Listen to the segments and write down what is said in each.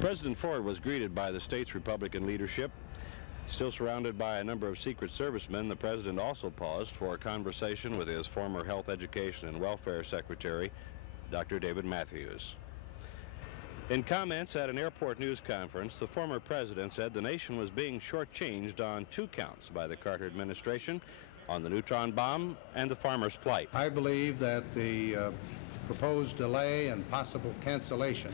President Ford was greeted by the state's Republican leadership. Still surrounded by a number of Secret Servicemen, the president also paused for a conversation with his former Health, Education, and Welfare Secretary, Dr. David Matthews. In comments at an airport news conference, the former president said the nation was being shortchanged on 2 counts by the Carter administration, on the neutron bomb and the farmers' plight. I believe that the proposed delay and possible cancellation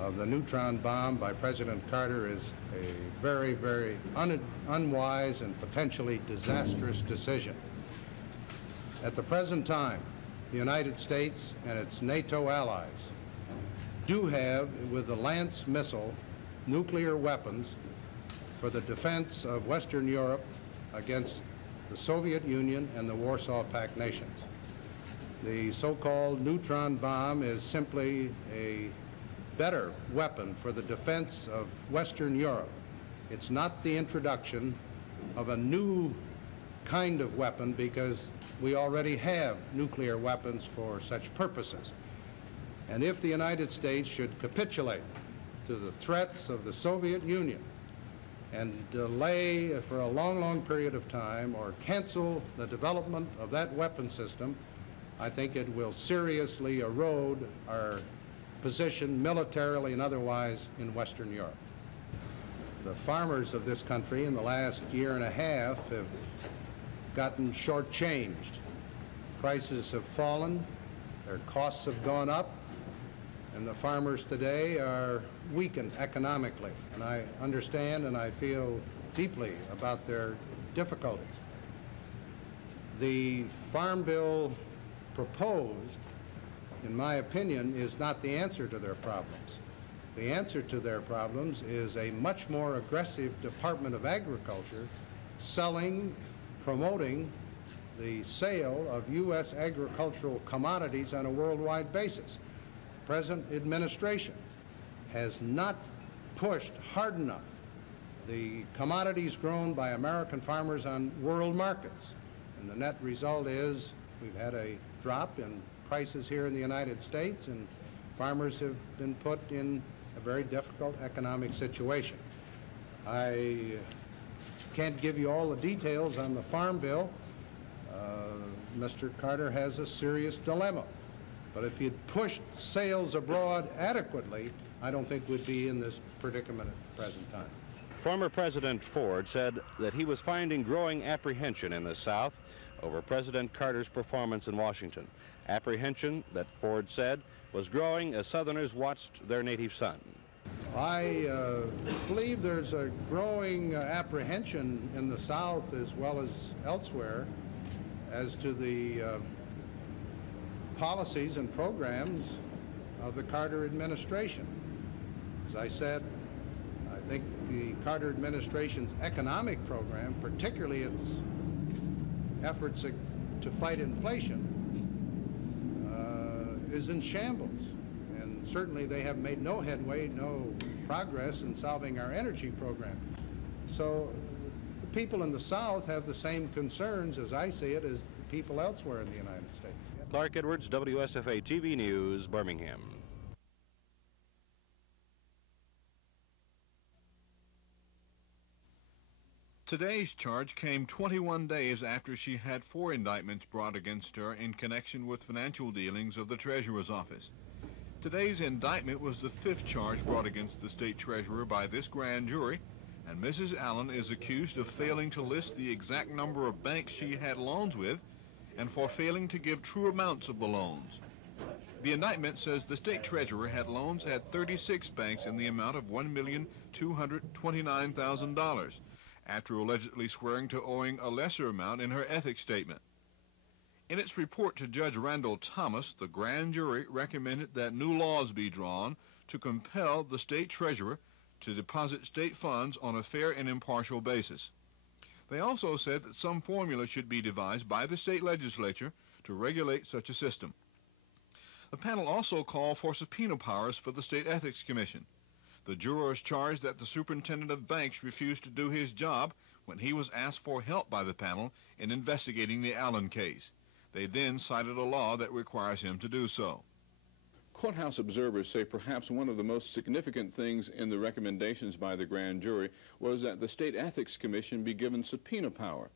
of the neutron bomb by President Carter is a very, very unwise and potentially disastrous decision. At the present time, the United States and its NATO allies do have, with the Lance missile, nuclear weapons for the defense of Western Europe against the Soviet Union and the Warsaw Pact nations. The so-called neutron bomb is simply a better weapon for the defense of Western Europe. It's not the introduction of a new kind of weapon, because we already have nuclear weapons for such purposes. And if the United States should capitulate to the threats of the Soviet Union and delay for a long, long period of time or cancel the development of that weapon system, I think it will seriously erode our position militarily and otherwise in Western Europe. The farmers of this country in the last year and a half have gotten shortchanged. Prices have fallen, their costs have gone up, and the farmers today are weakened economically. And I understand and I feel deeply about their difficulties. The Farm Bill proposed, in my opinion, is not the answer to their problems. The answer to their problems is a much more aggressive Department of Agriculture selling, promoting the sale of U.S. agricultural commodities on a worldwide basis. The present administration has not pushed hard enough the commodities grown by American farmers on world markets. And the net result is we've had a drop in prices here in the United States, and farmers have been put in a very difficult economic situation. I can't give you all the details on the Farm Bill. Mr. Carter has a serious dilemma. But if he'd pushed sales abroad adequately, I don't think we'd be in this predicament at the present time. Former President Ford said that he was finding growing apprehension in the South over President Carter's performance in Washington. Apprehension that Ford said was growing as Southerners watched their native son. I believe there's a growing apprehension in the South as well as elsewhere as to the policies and programs of the Carter administration. As I said, I think the Carter administration's economic program, particularly its efforts to fight inflation, is in shambles. And certainly they have made no headway, no progress in solving our energy program. So the people in the South have the same concerns, as I see it, as the people elsewhere in the United States. Clark Edwards, WSFA TV News, Birmingham. Today's charge came 21 days after she had 4 indictments brought against her in connection with financial dealings of the Treasurer's office. Today's indictment was the 5th charge brought against the state treasurer by this grand jury, and Mrs. Allen is accused of failing to list the exact number of banks she had loans with and for failing to give true amounts of the loans. The indictment says the state treasurer had loans at 36 banks in the amount of $1,229,000. after allegedly swearing to owing a lesser amount in her ethics statement. In its report to Judge Randall Thomas, the grand jury recommended that new laws be drawn to compel the state treasurer to deposit state funds on a fair and impartial basis. They also said that some formula should be devised by the state legislature to regulate such a system. The panel also called for subpoena powers for the State Ethics Commission. The jurors charged that the superintendent of banks refused to do his job when he was asked for help by the panel in investigating the Allen case. They then cited a law that requires him to do so. Courthouse observers say perhaps one of the most significant things in the recommendations by the grand jury was that the State Ethics Commission be given subpoena power.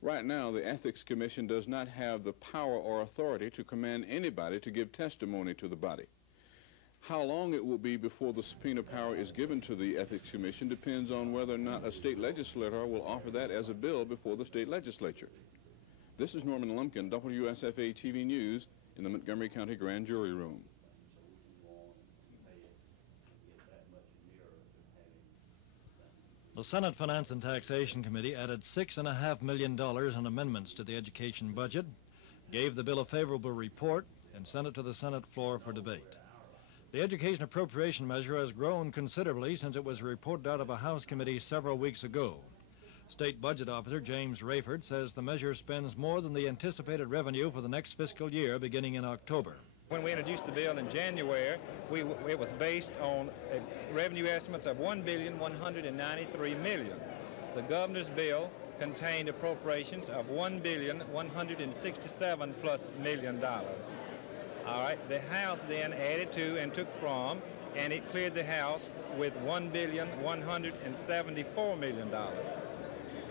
Right now, the Ethics Commission does not have the power or authority to command anybody to give testimony to the body. How long it will be before the subpoena power is given to the Ethics Commission depends on whether or not a state legislator will offer that as a bill before the state legislature. This is Norman Lumpkin, WSFA TV News in the Montgomery County Grand Jury Room. The Senate Finance and Taxation Committee added $6.5 million in amendments to the education budget, gave the bill a favorable report, and sent it to the Senate floor for debate. The education appropriation measure has grown considerably since it was reported out of a House committee several weeks ago. State Budget Officer James Rayford says the measure spends more than the anticipated revenue for the next fiscal year beginning in October. When we introduced the bill in January, it was based on revenue estimates of $1,193,000,000. The governor's bill contained appropriations of $1,167+ All right, the House then added to and took from, and it cleared the House with $1,174,000,000.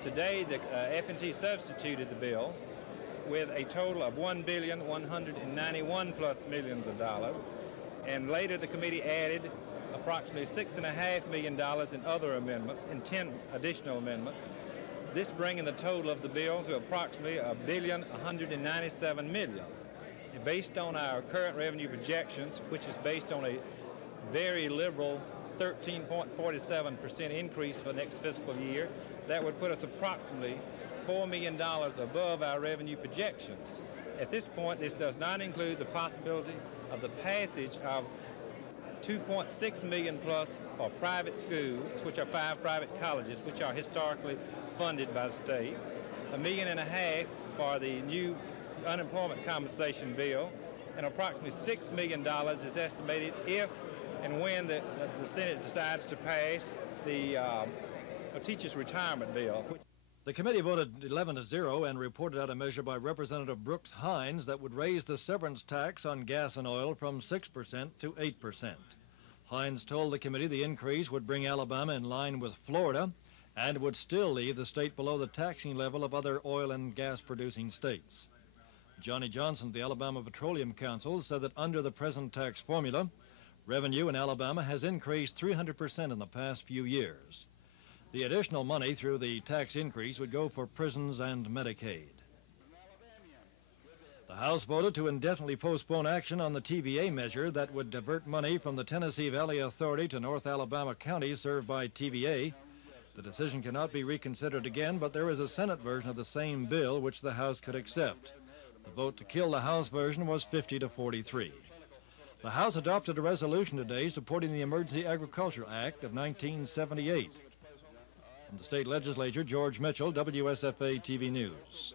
Today, the F&T substituted the bill with a total of $1,191,000,000+, and later the committee added approximately $6.5 million in other amendments and 10 additional amendments, this bringing the total of the bill to approximately $1,197,000,000. Based on our current revenue projections, which is based on a very liberal 13.47% increase for next fiscal year, that would put us approximately $4 million above our revenue projections. At this point, this does not include the possibility of the passage of $2.6 million plus for private schools, which are 5 private colleges, which are historically funded by the state, $1.5 million for the new unemployment compensation bill, and approximately $6 million is estimated if and when the Senate decides to pass the teachers' retirement bill. The committee voted 11-0 and reported out a measure by Representative Brooks Hines that would raise the severance tax on gas and oil from 6% to 8%. Hines told the committee the increase would bring Alabama in line with Florida and would still leave the state below the taxing level of other oil and gas-producing states. Johnny Johnson of the Alabama Petroleum Council said that under the present tax formula, revenue in Alabama has increased 300% in the past few years. The additional money through the tax increase would go for prisons and Medicaid. The House voted to indefinitely postpone action on the TVA measure that would divert money from the Tennessee Valley Authority to North Alabama counties served by TVA. The decision cannot be reconsidered again, but there is a Senate version of the same bill which the House could accept. The vote to kill the House version was 50-43. The House adopted a resolution today supporting the Emergency Agriculture Act of 1978. From the state legislature, George Mitchell, WSFA TV News.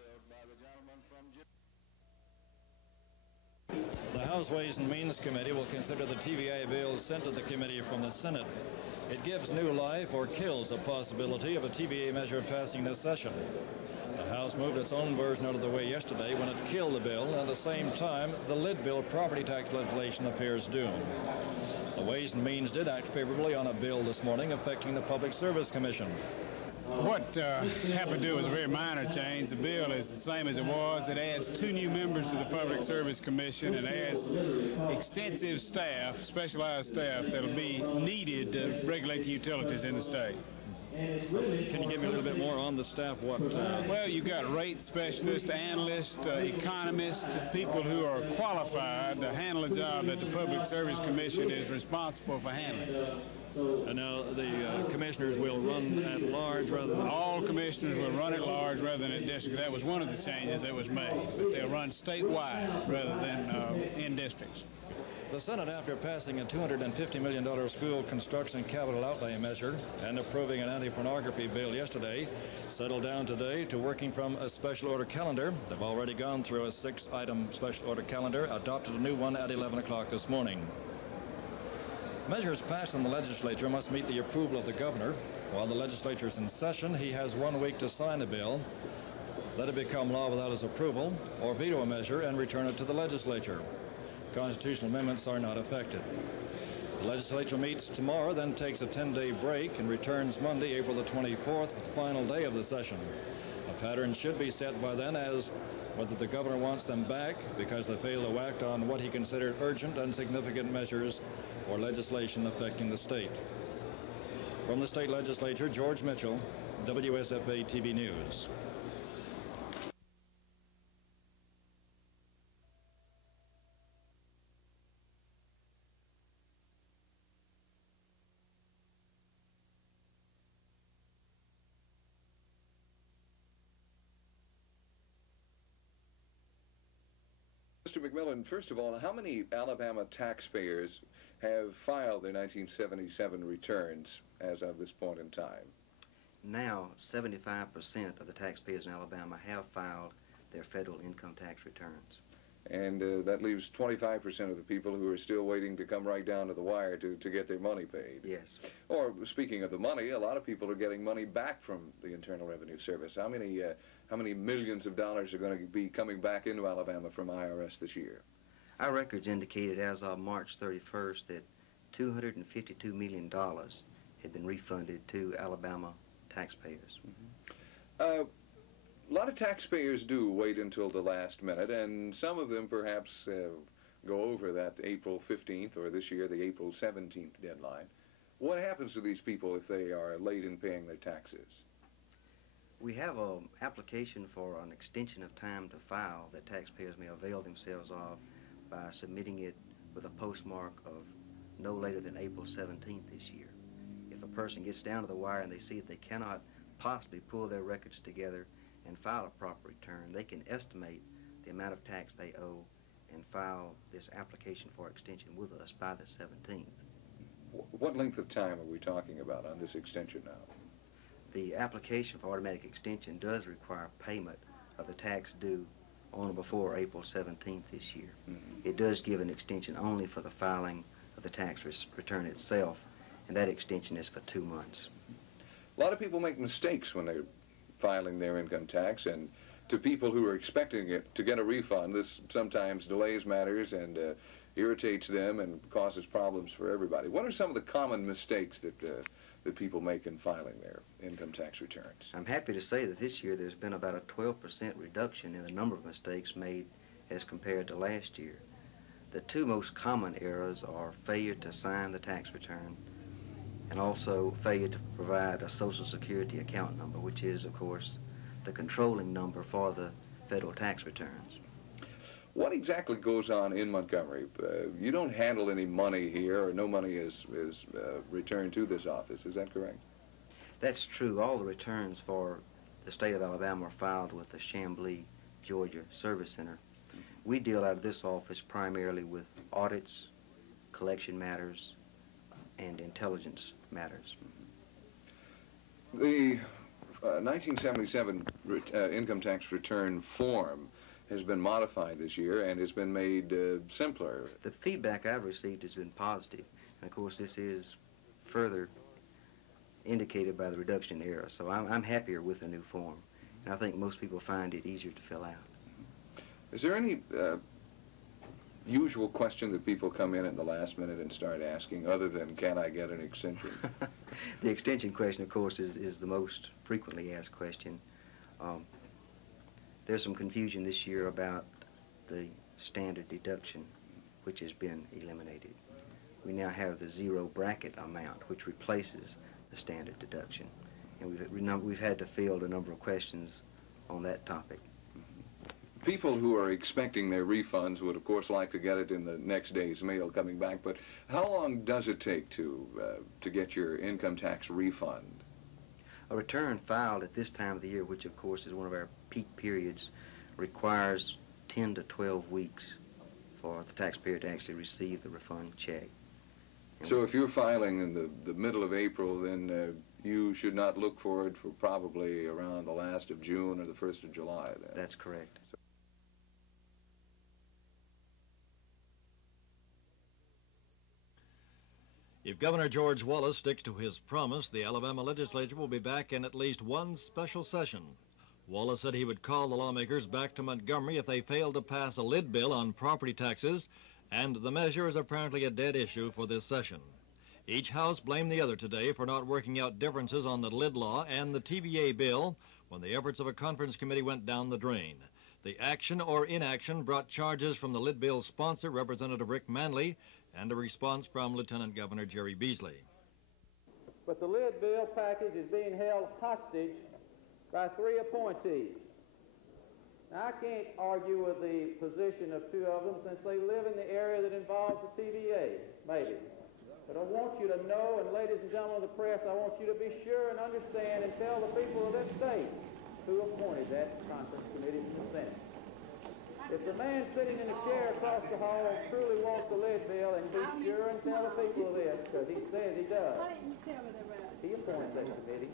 The House Ways and Means Committee will consider the TVA bills sent to the committee from the Senate. It gives new life or kills the possibility of a TVA measure passing this session. The House moved its own version out of the way yesterday when it killed the bill, and at the same time, the lid bill property tax legislation appears doomed. The Ways and Means did act favorably on a bill this morning affecting the Public Service Commission. What happened to do was a very minor change. The bill is the same as it was. It adds 2 new members to the Public Service Commission and adds extensive staff, specialized staff, that'll be needed to regulate the utilities in the state. Can you give me a little bit more on the staff? Well, you've got rate specialists, analysts, economists, people who are qualified to handle a job that the Public Service Commission is responsible for handling. And now the commissioners will run at large rather than... All commissioners will run at large rather than at district. That was one of the changes that was made. But they'll run statewide rather than in districts. The Senate, after passing a $250 million school construction capital outlay measure and approving an anti-pornography bill yesterday, settled down today to working from a special order calendar. They've already gone through a 6-item special order calendar, adopted a new one at 11 o'clock this morning. Measures passed in the legislature must meet the approval of the governor. While the legislature is in session, he has 1 week to sign a bill, let it become law without his approval, or veto a measure and return it to the legislature. Constitutional amendments are not affected. The legislature meets tomorrow, then takes a 10-day break and returns Monday, April the 24th, with the final day of the session. A pattern should be set by then as whether the governor wants them back because they fail to act on what he considered urgent and significant measures or legislation affecting the state. From the state legislature, George Mitchell, WSFA TV News. Mr. McMillan, first of all, how many Alabama taxpayers have filed their 1977 returns as of this point in time? Now, 75% of the taxpayers in Alabama have filed their federal income tax returns. And that leaves 25% of the people who are still waiting to come right down to the wire to get their money paid. Yes. Or, speaking of the money, a lot of people are getting money back from the Internal Revenue Service. How many millions of dollars are going to be coming back into Alabama from IRS this year? Our records indicated as of March 31st that $252 million had been refunded to Alabama taxpayers. Mm-hmm. A lot of taxpayers do wait until the last minute, and some of them perhaps go over that April 15th, or this year the April 17th deadline. What happens to these people if they are late in paying their taxes? We have an application for an extension of time to file that taxpayers may avail themselves of by submitting it with a postmark of no later than April 17th this year. If a person gets down to the wire and they see that they cannot possibly pull their records together and file a proper return, they can estimate the amount of tax they owe and file this application for extension with us by the 17th. What length of time are we talking about on this extension now? The application for automatic extension does require payment of the tax due on or before April 17th this year. Mm-hmm. It does give an extension only for the filing of the tax return itself, and that extension is for 2 months. A lot of people make mistakes when they're filing their income tax, and to people who are expecting it to get a refund, this sometimes delays matters and irritates them and causes problems for everybody. What are some of the common mistakes that people make in filing their income tax returns? I'm happy to say that this year there's been about a 12% reduction in the number of mistakes made as compared to last year. The two most common errors are failure to sign the tax return and also failure to provide a Social Security account number, which is, of course, the controlling number for the federal tax returns. What exactly goes on in Montgomery? You don't handle any money here, or no money is returned to this office, is that correct? That's true. All the returns for the state of Alabama are filed with the Chamblee, Georgia Service Center. We deal out of this office primarily with audits, collection matters, and intelligence matters. The 1977 income tax return form has been modified this year and has been made simpler. The feedback I've received has been positive, and of course this is further indicated by the reduction in error. So I'm happier with the new form, and I think most people find it easier to fill out. Is there any usual question that people come in at the last minute and start asking, other than, can I get an extension? The extension question, of course, is the most frequently asked question. There's some confusion this year about the standard deduction, which has been eliminated. We now have the zero bracket amount, which replaces the standard deduction. And we've had to field a number of questions on that topic. People who are expecting their refunds would, of course, like to get it in the next day's mail coming back, but how long does it take to get your income tax refund? A return filed at this time of the year, which of course is one of our peak periods, requires 10 to 12 weeks for the taxpayer to actually receive the refund check. So if you're filing in the middle of April, then you should not look for it for probably around the last of June or the 1st of July. Then. That's correct. If Governor George Wallace sticks to his promise, the Alabama legislature will be back in at least one special session. Wallace said he would call the lawmakers back to Montgomery if they failed to pass a lid bill on property taxes, and the measure is apparently a dead issue for this session. Each house blamed the other today for not working out differences on the lid law and the TVA bill when the efforts of a conference committee went down the drain. The action or inaction brought charges from the lid bill's sponsor, Representative Rick Manley, and a response from Lieutenant Governor Jerry Beasley. But the lid bill package is being held hostage by 3 appointees. Now, I can't argue with the position of 2 of them since they live in the area that involves the TVA, maybe. But I want you to know, and ladies and gentlemen of the press, I want you to be sure and understand and tell the people of this state who appointed that conference committee from the Senate. If the man sitting in the chair across the hall truly wants the lid bill, and be sure and tell the people of this, because he says he does. Why didn't you tell me that? He appointed that committee.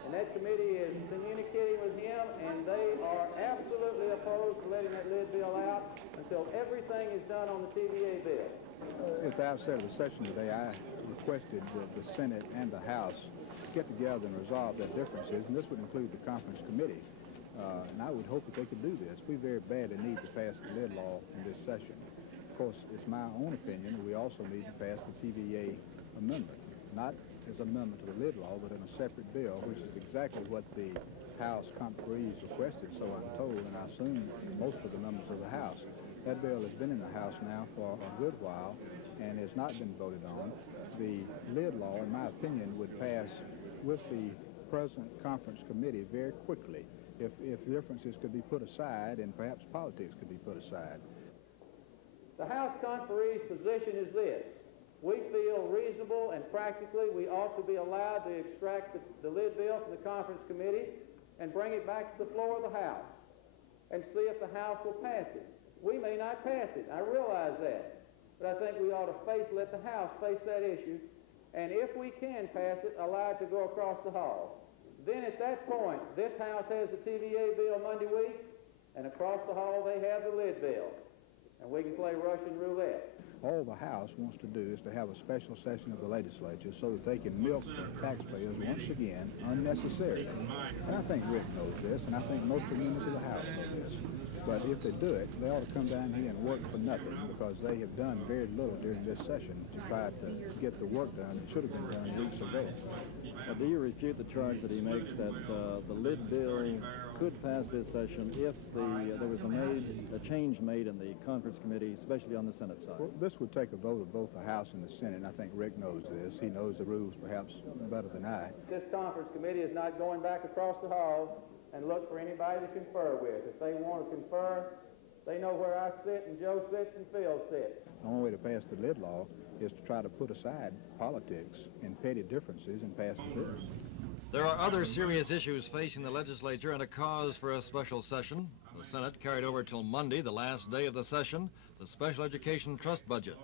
And that committee is communicating with him, and they are absolutely opposed to letting that lid bill out until everything is done on the TVA bill. At the outset of the session today, I requested that the Senate and the House get together and resolve their differences, and this would include the conference committee. And I would hope that they could do this. We very badly need to pass the lid law in this session. Of course, it's my own opinion that we also need to pass the TVA amendment, not as an amendment to the lid law, but in a separate bill, which is exactly what the House conferees requested, so I'm told, and I assume most of the members of the House. That bill has been in the House now for a good while and has not been voted on. The lid law, in my opinion, would pass with the present conference committee very quickly if differences could be put aside and perhaps politics could be put aside. The House conferee's position is this. We feel reasonable and practically we ought to be allowed to extract the lid bill from the conference committee and bring it back to the floor of the House and see if the House will pass it. We may not pass it. I realize that. But I think we ought to let the House face that issue. And if we can pass it, allow it to go across the hall. Then at that point, this House has the TVA bill Monday week, and across the hall they have the lid bill. And we can play Russian roulette. All the House wants to do is to have a special session of the legislature so that they can milk the taxpayers once again unnecessarily. And I think Rick knows this, and I think most of the members of the House know this. But if they do it, they ought to come down here and work for nothing, because they have done very little during this session to try to get the work done that should have been done weeks ago. Do you refute the charge that he makes that the lid bill could pass this session if there was a change made in the conference committee, especially on the Senate side? Well, this would take a vote of both the House and the Senate, and I think Rick knows this. He knows the rules perhaps better than I. This conference committee is not going back across the hall and look for anybody to confer with. If they want to confer, they know where I sit and Joe sits and Phil sits. The only way to pass the lid law is to try to put aside politics and petty differences and pass the bill. There are other serious issues facing the legislature and a cause for a special session. The Senate carried over till Monday, the last day of the session, the special education trust budget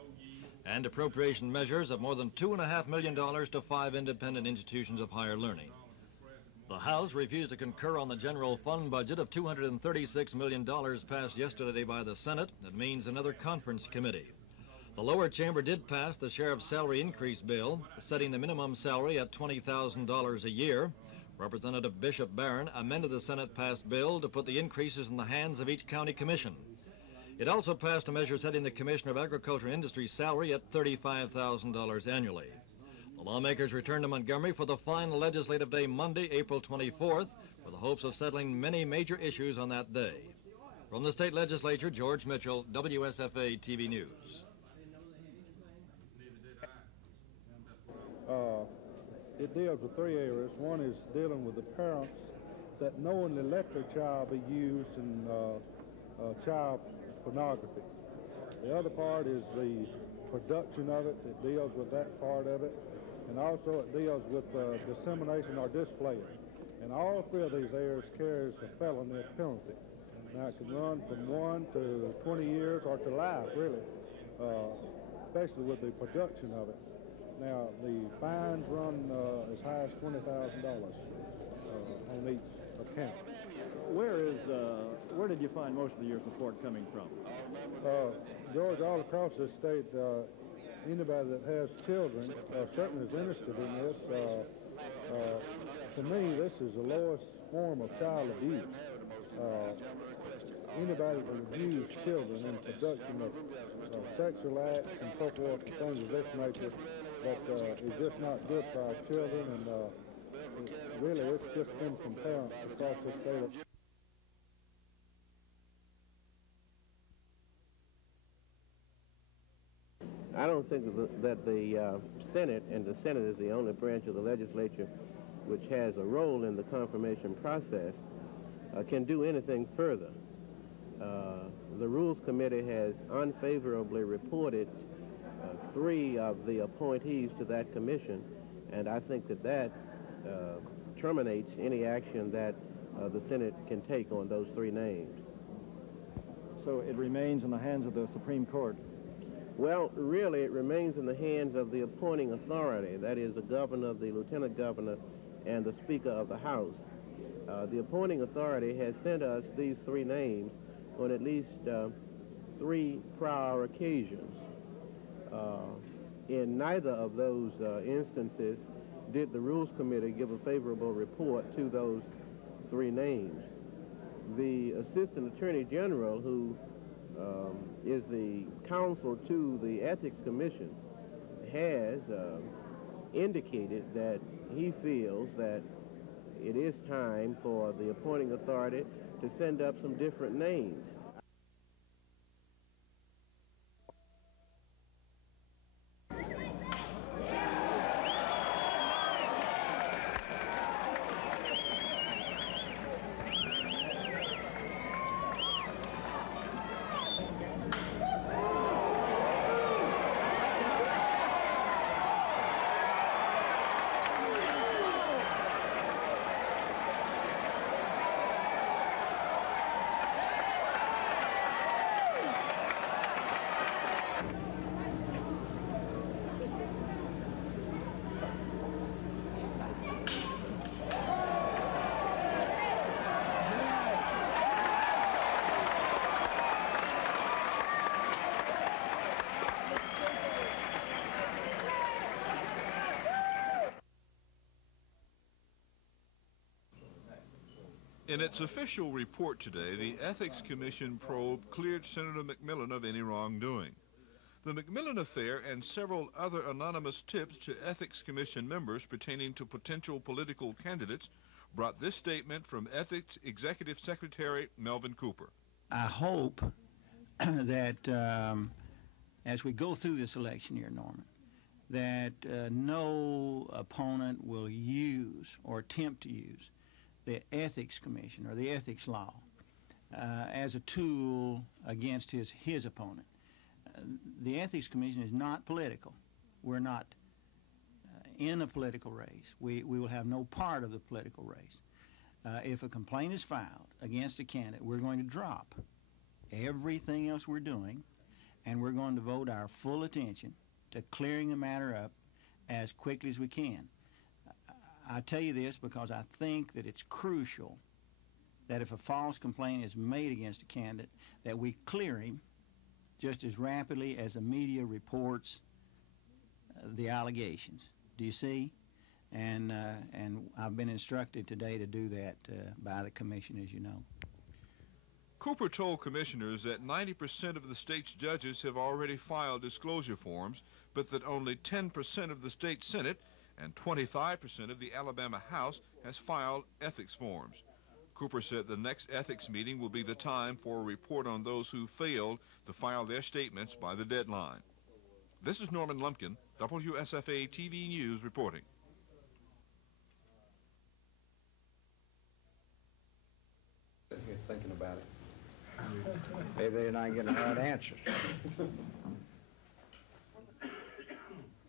and appropriation measures of more than $2.5 million to 5 independent institutions of higher learning. The House refused to concur on the general fund budget of $236 million passed yesterday by the Senate. That means another conference committee. The lower chamber did pass the sheriff's salary increase bill, setting the minimum salary at $20,000 a year. Representative Bishop Barron amended the Senate-passed bill to put the increases in the hands of each county commission. It also passed a measure setting the Commissioner of Agriculture and Industry's salary at $35,000 annually. The lawmakers returned to Montgomery for the final legislative day Monday, April 24th, with the hopes of settling many major issues on that day. From the state legislature, George Mitchell, WSFA TV News. It deals with 3 areas. One is dealing with the parents that knowingly let their child be used in child pornography. The other part is the production of it. It deals with that part of it. And also it deals with dissemination or display. And all 3 of these areas carries a felony penalty. Now, it can run from 1 to 20 years or to life, really, especially with the production of it. Now, the fines run as high as $20,000 on each account. Where did you find most of your support coming from? George, all across this state, anybody that has children certainly is interested in this. To me, this is the lowest form of child abuse. Anybody that abuse children in production of sexual acts and so forth and things of this nature that is just not good for our children, and really it's just been from parents across the state. I don't think that the Senate, and the Senate is the only branch of the legislature which has a role in the confirmation process, can do anything further. The Rules Committee has unfavorably reported 3 of the appointees to that commission, and I think that terminates any action that the Senate can take on those 3 names. So it remains in the hands of the Supreme Court? Well, really, it remains in the hands of the appointing authority, that is the governor, the lieutenant governor, and the Speaker of the House. The appointing authority has sent us these 3 names on at least 3 prior occasions. In neither of those instances did the Rules Committee give a favorable report to those 3 names. The Assistant Attorney General, who is the counsel to the Ethics Commission, has indicated that he feels that it is time for the appointing authority to send up some different names. In its official report today, the Ethics Commission probe cleared Senator McMillan of any wrongdoing. The McMillan affair and several other anonymous tips to Ethics Commission members pertaining to potential political candidates brought this statement from Ethics Executive Secretary Melvin Cooper. I hope that as we go through this election year, Norman, that no opponent will use or attempt to use the Ethics Commission or the ethics law as a tool against his opponent. The Ethics Commission is not political. We're not in a political race. We will have no part of the political race. If a complaint is filed against a candidate, we're going to drop everything else we're doing, and we're going to devote our full attention to clearing the matter up as quickly as we can. I tell you this because I think that it's crucial that if a false complaint is made against a candidate, that we clear him just as rapidly as the media reports the allegations. Do you see? And I've been instructed today to do that by the commission, as you know. Cooper told commissioners that 90% of the state's judges have already filed disclosure forms, but that only 10% of the state Senate and 25% of the Alabama House has filed ethics forms. Cooper said the next ethics meeting will be the time for a report on those who failed to file their statements by the deadline. This is Norman Lumpkin, WSFA TV News reporting. You're thinking about it. Maybe they're not getting the right answers.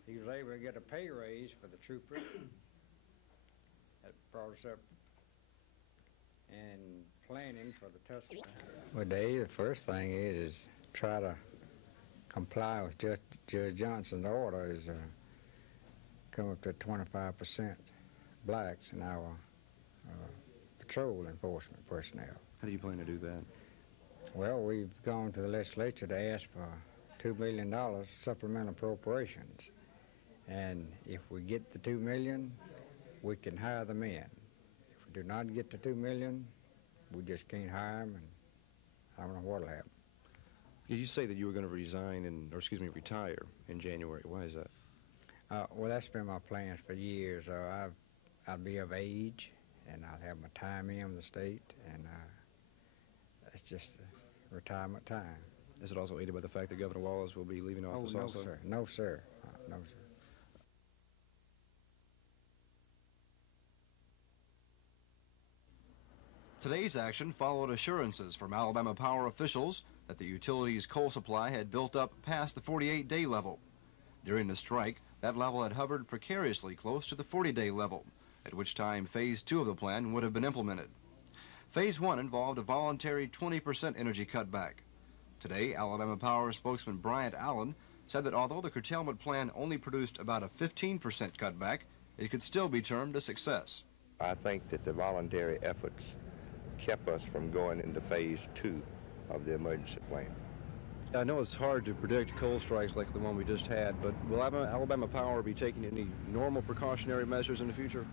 He was able to get a pay raise for the trooper. That brought us up. And planning for the Tuscany. Well, Dave, the first thing is try to comply with Judge Johnson's order is come up to 25% blacks in our patrol enforcement personnel. How do you plan to do that? Well, we've gone to the legislature to ask for $2 million supplemental appropriations. And if we get the $2 million, we can hire the men. If we do not get the $2 million, we just can't hire them, and I don't know what'll happen. You say that you were going to retire in January. Why is that? Well, that's been my plans for years. I'll be of age, and I'll have my time in the state, and that's just retirement time. Is it also aided by the fact that Governor Wallace will be leaving office also? Sir. No, sir. No, sir. Today's action followed assurances from Alabama Power officials that the utility's coal supply had built up past the 48-day level. During the strike, that level had hovered precariously close to the 40-day level, at which time Phase 2 of the plan would have been implemented. Phase 1 involved a voluntary 20% energy cutback. Today, Alabama Power spokesman Bryant Allen said that although the curtailment plan only produced about a 15% cutback, it could still be termed a success. I think that the voluntary efforts kept us from going into Phase 2 of the emergency plan. I know it's hard to predict coal strikes like the one we just had, but will Alabama Power be taking any normal precautionary measures in the future?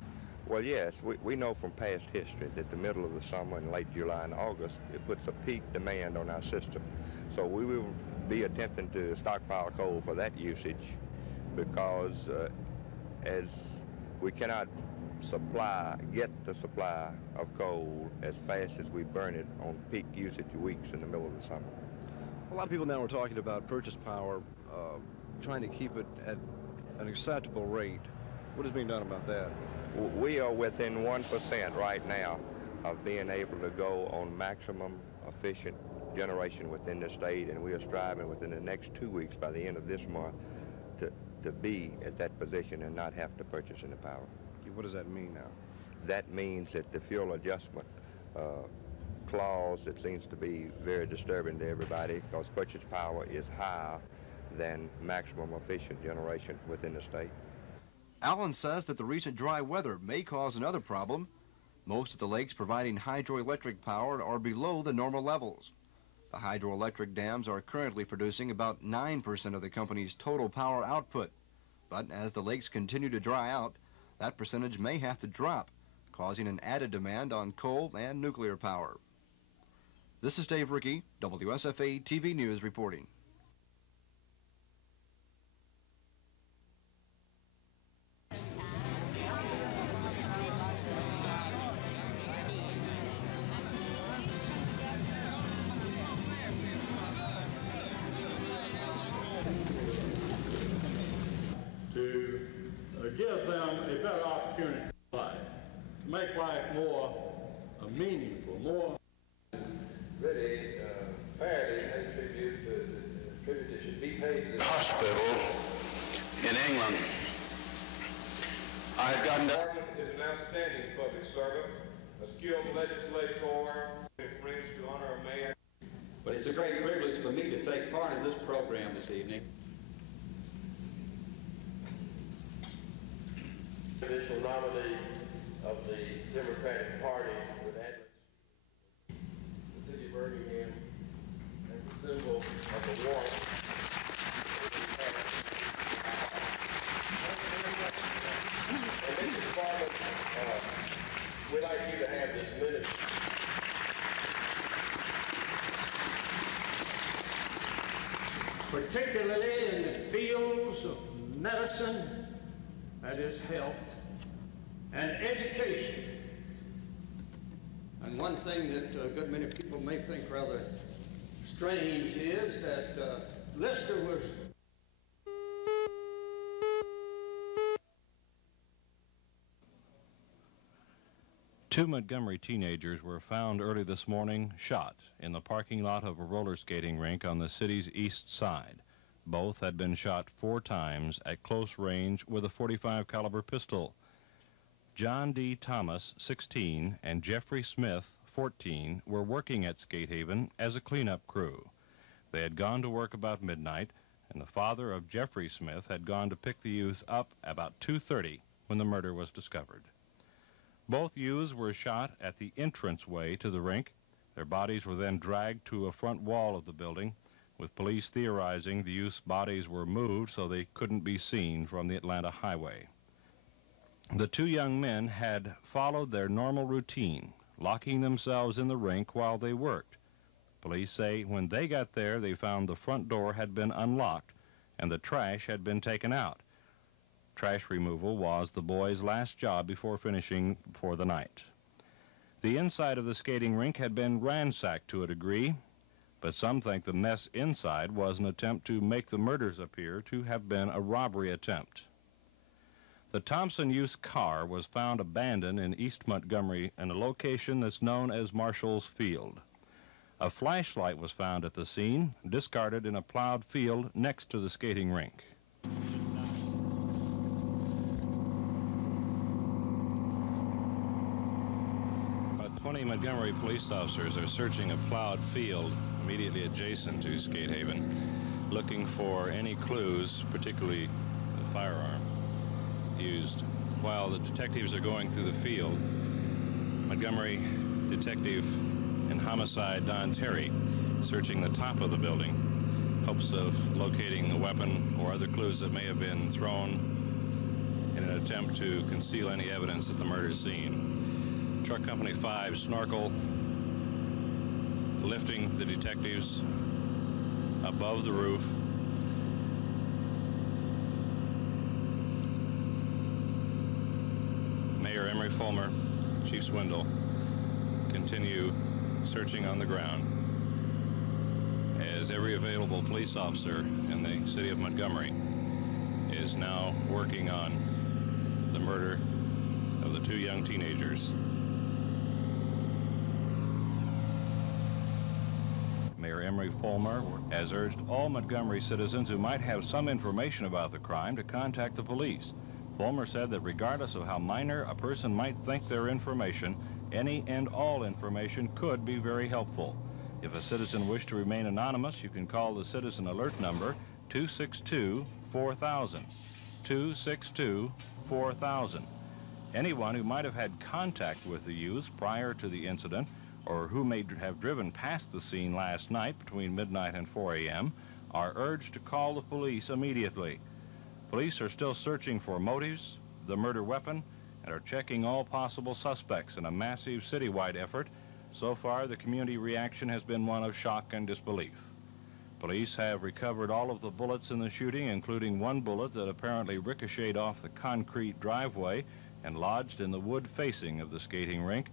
Well, yes. We know from past history that the middle of the summer in late July and August, it puts a peak demand on our system. So we will be attempting to stockpile coal for that usage because as we cannot get the supply of coal as fast as we burn it on peak usage weeks in the middle of the summer. A lot of people now are talking about purchase power, trying to keep it at an acceptable rate. What is being done about that? We are within 1% right now of being able to go on maximum efficient generation within the state, and we are striving within the next 2 weeks by the end of this month to be at that position and not have to purchase any power. What does that mean now? That means that the fuel adjustment clause that seems to be very disturbing to everybody because purchase power is higher than maximum efficient generation within the state. Allen says that the recent dry weather may cause another problem. Most of the lakes providing hydroelectric power are below the normal levels. The hydroelectric dams are currently producing about 9% of the company's total power output. But as the lakes continue to dry out, that percentage may have to drop, causing an added demand on coal and nuclear power. This is Dave Rickey, WSFA TV News reporting. To give them a better opportunity in life, to make life more meaningful, more. Really, fairly attribute that should be paid to the hospital in England. I had gotten to... is an outstanding public servant, a skilled legislator, friends to honor a man. But it's a great privilege for me to take part in this program this evening. Traditional nominee of the Democratic Party with the city of Birmingham as the symbol of the war. And Mr. Department, we'd like you to have this minute. Particularly in the fields of medicine, that is health, and education. And one thing that a good many people may think rather strange is that Lister was... Two Montgomery teenagers were found early this morning shot in the parking lot of a roller skating rink on the city's east side. Both had been shot 4 times at close range with a .45 caliber pistol. John D. Thomas, 16, and Jeffrey Smith, 14 were working at Skatehaven as a cleanup crew. They had gone to work about midnight, and the father of Jeffrey Smith had gone to pick the youths up about 2:30 when the murder was discovered. Both youths were shot at the entranceway to the rink. Their bodies were then dragged to a front wall of the building, with police theorizing the youths' bodies were moved so they couldn't be seen from the Atlanta highway. The two young men had followed their normal routine, locking themselves in the rink while they worked. Police say when they got there, they found the front door had been unlocked and the trash had been taken out. Trash removal was the boys' last job before finishing for the night. The inside of the skating rink had been ransacked to a degree, but some think the mess inside was an attempt to make the murders appear to have been a robbery attempt. The Thompson youth's car was found abandoned in East Montgomery in a location that's known as Marshall's Field. A flashlight was found at the scene, discarded in a plowed field next to the skating rink. About 20 Montgomery police officers are searching a plowed field immediately adjacent to Skatehaven, looking for any clues, particularly the firearm used. While the detectives are going through the field, Montgomery detective and homicide Don Terry searching the top of the building, hopes of locating the weapon or other clues that may have been thrown in an attempt to conceal any evidence at the murder scene. Truck Company 5 Snorkel lifting the detectives above the roof. Mayor Emery Fulmer, Chief Swindle, continue searching on the ground as every available police officer in the city of Montgomery is now working on the murder of the two young teenagers. Mayor Emery Fulmer has urged all Montgomery citizens who might have some information about the crime to contact the police. Fulmer said that regardless of how minor a person might think their information, any and all information could be very helpful. If a citizen wishes to remain anonymous, you can call the Citizen Alert number 262-4000. 262-4000. Anyone who might have had contact with the youths prior to the incident or who may have driven past the scene last night between midnight and 4 a.m. are urged to call the police immediately. Police are still searching for motives, the murder weapon, and are checking all possible suspects in a massive citywide effort. So far, the community reaction has been one of shock and disbelief. Police have recovered all of the bullets in the shooting, including one bullet that apparently ricocheted off the concrete driveway and lodged in the wood facing of the skating rink.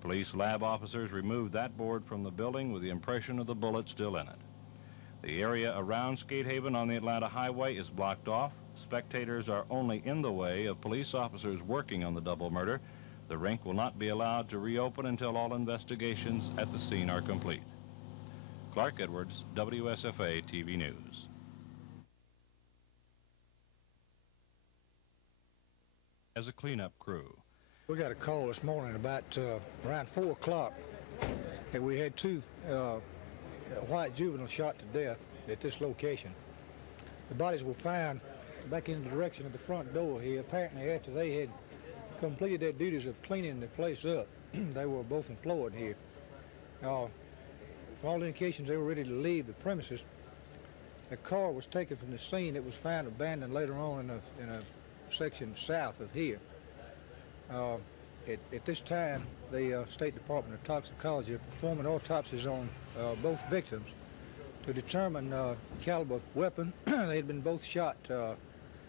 Police lab officers removed that board from the building with the impression of the bullet still in it. The area around Skatehaven on the Atlanta highway is blocked off. Spectators are only in the way of police officers working on the double murder. The rink will not be allowed to reopen until all investigations at the scene are complete. Clark Edwards, WSFA TV News. As a cleanup crew. We got a call this morning about around 4 o'clock that we had two white juveniles shot to death at this location. The bodies were found back in the direction of the front door here. Apparently after they had completed their duties of cleaning the place up, they were both employed here. For all indications, they were ready to leave the premises. A car was taken from the scene. It was found abandoned later on in a section south of here. At this time, the State Department of Toxicology are performing autopsies on both victims to determine caliber weapon. They had been both shot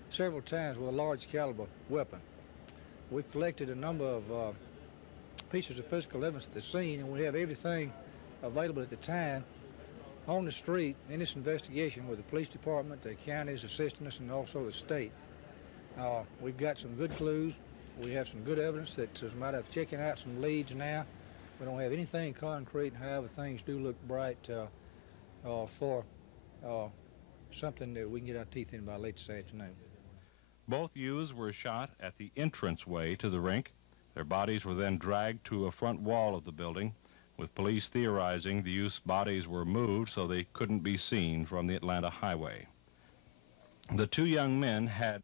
several times with a large caliber weapon. We've collected a number of pieces of physical evidence at the scene, and we have everything available at the time on the street in this investigation with the police department, the counties assisting us, and also the state. We've got some good clues. We have some good evidence that as a matter of checking out some leads now. We don't have anything concrete. However, things do look bright for something that we can get our teeth in by late this afternoon. Both youths were shot at the entranceway to the rink. Their bodies were then dragged to a front wall of the building, with police theorizing the youth's bodies were moved so they couldn't be seen from the Atlanta highway. The two young men had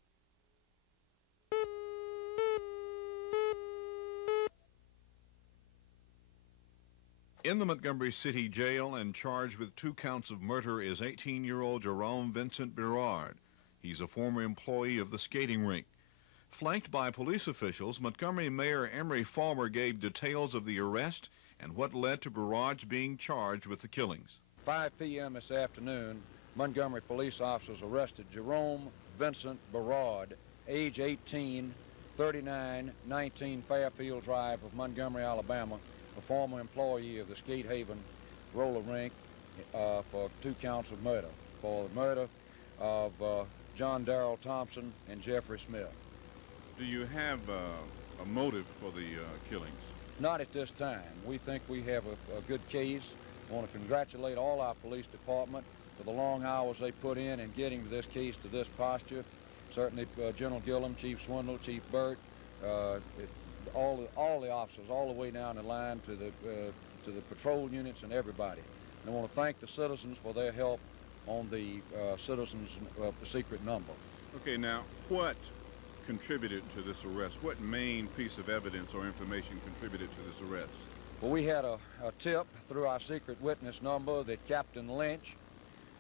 In the Montgomery City Jail and charged with 2 counts of murder is 18-year-old Jerome Vincent Berard. He's a former employee of the skating rink. Flanked by police officials, Montgomery Mayor Emery Farmer gave details of the arrest and what led to Berard's being charged with the killings. 5 p.m. this afternoon, Montgomery police officers arrested Jerome Vincent Berard, age 18, 39, 19 Fairfield Drive of Montgomery, Alabama, a former employee of the Skate Haven roller rink, for 2 counts of murder, for the murder of John Darrell Thompson and Jeffrey Smith. Do you have a motive for the killings? Not at this time. We think we have a good case. I want to congratulate all our police department for the long hours they put in getting to this case, to this posture. Certainly General Gillum, Chief Swindle, Chief Burt, all the officers, all the way down the line to the patrol units and everybody. And I want to thank the citizens for their help on the citizens secret number. Okay, now what contributed to this arrest? What main piece of evidence or information contributed to this arrest? Well, we had a tip through our secret witness number that Captain Lynch,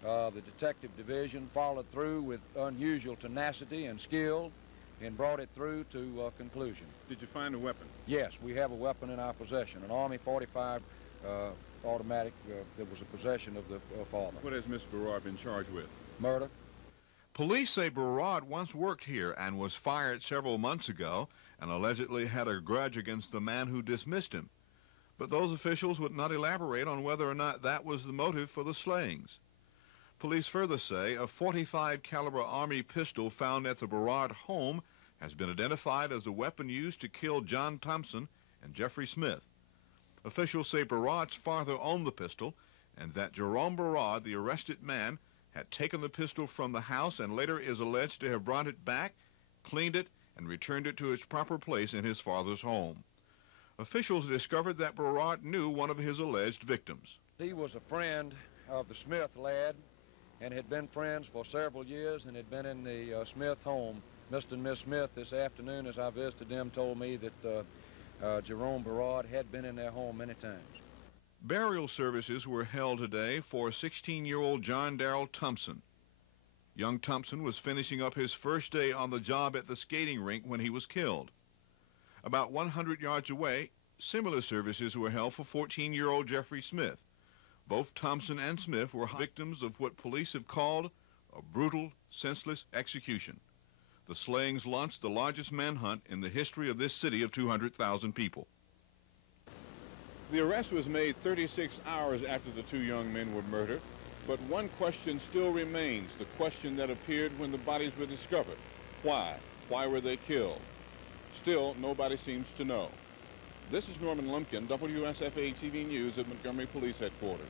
the detective division, followed through with unusual tenacity and skill and brought it through to conclusion. Did you find a weapon? Yes, we have a weapon in our possession, an Army 45 automatic that was a possession of the father. What has Mr. Berard been charged with? Murder. Police say Berard once worked here and was fired several months ago and allegedly had a grudge against the man who dismissed him. But those officials would not elaborate on whether or not that was the motive for the slayings. Police further say a .45 caliber Army pistol found at the Berard home has been identified as the weapon used to kill John Thompson and Jeffrey Smith. Officials say Berard's father owned the pistol and that Jerome Berard, the arrested man, had taken the pistol from the house and later is alleged to have brought it back, cleaned it, and returned it to its proper place in his father's home. Officials discovered that Berard knew one of his alleged victims. He was a friend of the Smith lad and had been friends for several years and had been in the Smith home. Mr. and Miss Smith this afternoon, as I visited them, told me that Jerome Berard had been in their home many times. Burial services were held today for 16-year-old John Darrell Thompson. Young Thompson was finishing up his first day on the job at the skating rink when he was killed. About 100 yards away, similar services were held for 14-year-old Jeffrey Smith. Both Thompson and Smith were victims of what police have called a brutal, senseless execution. The slayings launched the largest manhunt in the history of this city of 200,000 people. The arrest was made 36 hours after the 2 young men were murdered, but one question still remains, the question that appeared when the bodies were discovered. Why? Why were they killed? Still, nobody seems to know. This is Norman Lumpkin, WSFA TV News at Montgomery Police Headquarters.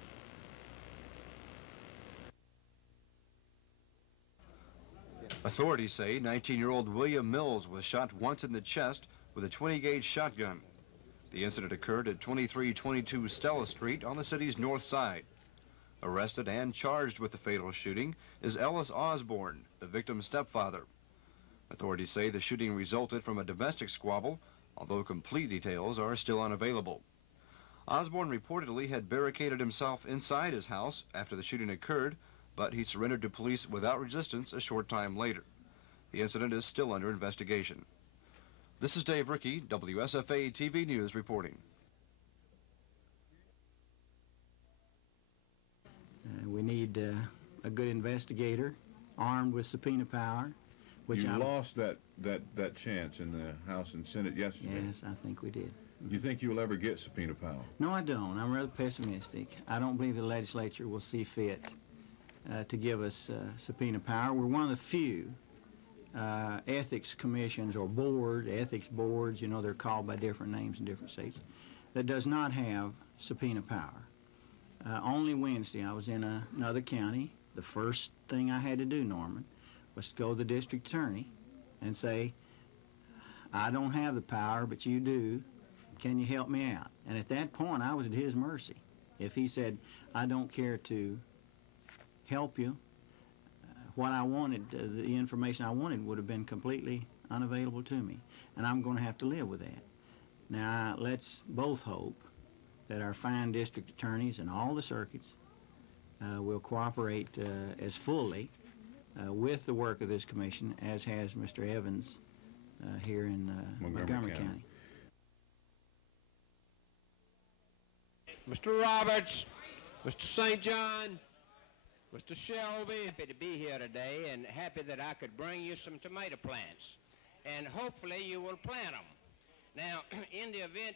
Authorities say 19-year-old William Mills was shot once in the chest with a 20-gauge shotgun. The incident occurred at 2322 Stella Street on the city's north side. Arrested and charged with the fatal shooting is Ellis Osborne, the victim's stepfather. Authorities say the shooting resulted from a domestic squabble, although complete details are still unavailable. Osborne reportedly had barricaded himself inside his house after the shooting occurred, but he surrendered to police without resistance a short time later. The incident is still under investigation. This is Dave Rickey, WSFA TV News reporting. We need a good investigator armed with subpoena power. Which you lost that chance in the House and Senate yesterday. Yes, I think we did. You think you'll ever get subpoena power? No, I don't. I'm rather pessimistic. I don't believe the legislature will see fit to give us subpoena power. We're one of the few ethics commissions or ethics boards, you know, they're called by different names in different states, that does not have subpoena power. Only Wednesday I was in another county. The first thing I had to do, Norman, was to go to the district attorney and say, I don't have the power, but you do. Can you help me out? And at that point, I was at his mercy. If he said, I don't care to help you, what I wanted, the information I wanted would have been completely unavailable to me. And I'm going to have to live with that. Now, let's both hope that our fine district attorneys and all the circuits will cooperate as fully with the work of this commission as has Mr. Evans here in Montgomery County. Mr. Roberts, Mr. St. John, Mr. Shelby. Happy to be here today and happy that I could bring you some tomato plants. And hopefully you will plant them. Now, in the event...